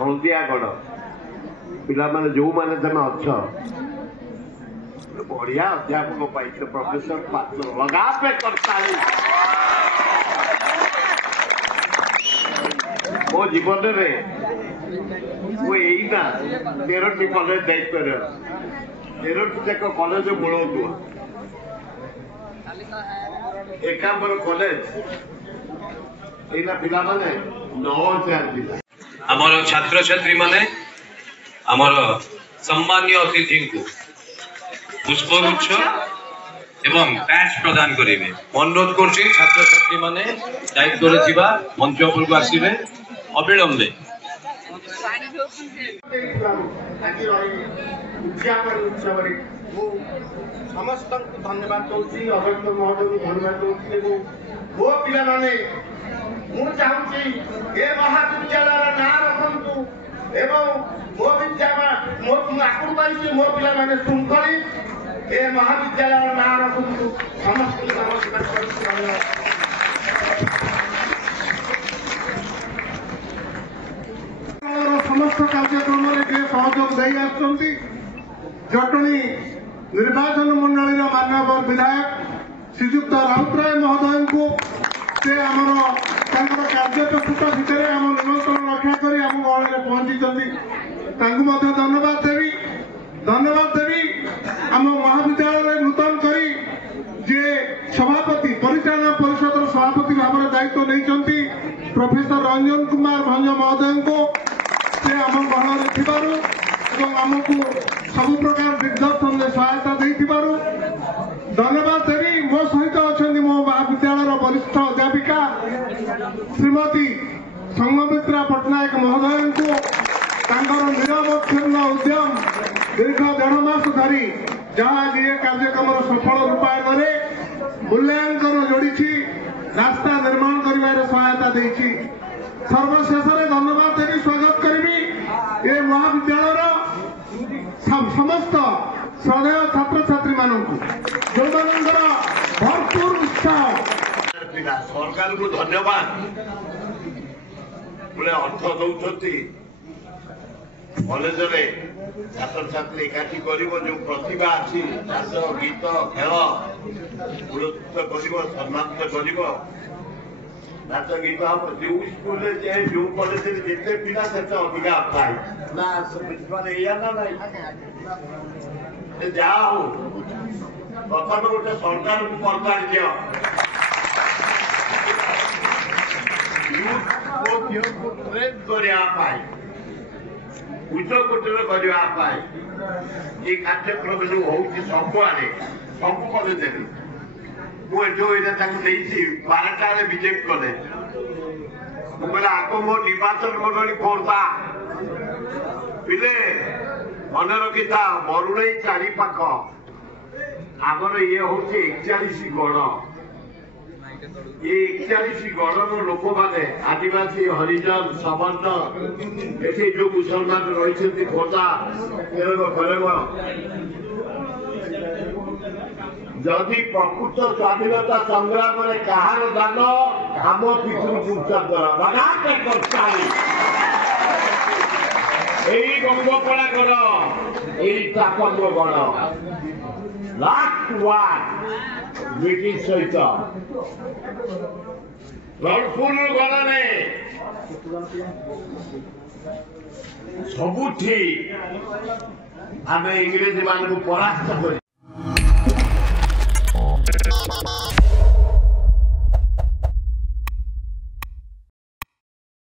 हलदिया गढ़ पिला माने जो माने तमे अच्छ बढ़िया अध्यापक पाई प्रोफेसर पात्र लगा पे करता मो जीवन में वो यहीना 13टी कॉलेज दायित्व 13टी जाक कॉलेज मूल एकांबर कॉलेज एना पिला माने 9000 पिला आमर छात्र छात्री माने आमर सम्मानीय अतिथि को पुष्पगुच्छ एवं पैच प्रदान करेंगे अनुरोध कर छात्र छात्री माने दायित्व मंच उपर को आसवे अविलंबे समस्त धन्यवाद दूसरी अध्यक्ष महोदय को धन्यवाद दूसरी वो पिला मु चाहूँगी ए महाविद्यालय ना रखु एवं मो विद्यालय मो पिला माने शृंखलित ए महाविद्यालय ना रखु समस्त नमस्कार समस्त कार्यक्रम सहयोग दे जटणी निर्वाचन मंडल मानव विधायक श्रीजुक्त राउतराय महोदय को से आमर कार्यप्रस्तुत भितर आम निमंत्रण रक्षा कर आम गहल पहुंची धन्यवाद देवी आम महाविद्यालय नूतन करी जे सभापति परिचालन परिषद सभापति भाव में दायित्व नहीं प्रोफेसर रंजन कुमार भंज महोदय को से आम गहल आमको सब प्रकार दिग्दर्शन में सहायता धन्यवाद देवी मो सहित अच्छा मो महाविद्यालय वरिष्ठ अध्यापिका श्रीमती संगमित्रा पट्टनायक महोदय को निरवच्छिन्न उद्यम दीर्घ 1.5 मास धरी जहाँ आज ये कार्यक्रम सफल रूपायन मूल्यांकन जोड़ी रास्ता निर्माण कर सहायता देती सर्वशेष धन्यवाद देवी स्वागत करी ये महाविद्यालय समस्त श्रद्धेय छात्र छात्री मानक जो भरपूर उत्साह सरकार को धन्यवाद बोले अर्थ दौरान कॉलेज छात्र छात्री एकाठी कर जो प्रतिभा अच्छी नाच गीत खेल पुरस्कृत कर सम्मानित कर नाच गीत हम जो स्कूल जो कॉलेज जिते पिला से अधिका पाए ना या ना ना जा हो प्रथम गोटे सरकार को कर्तव्य को ट्रेन करने उच्च कोटर करने ये कार्यक्रम जो होती सबुआड़े सब कॉलेज मुझे 12टा विजेट कले मुझे आग मो निर्वाचन मंडली खोलता पिले मन रखी था मरुड़ई चारिपाख आमर ये हूँ 41 गण ये 41 गण लोक मैंने आदिवासी हरिजन समन्न ये जो मुसलमान रही खोर्धा जदि प्रकृत स्वाधीनता संग्राम में कहार दान आम पितृ गंगपड़ा गण यपंग गण लास्ट वार ब्रिटिश सहित रणपुर गण ने सबुठी आम इंग्रेज मान परास्त कर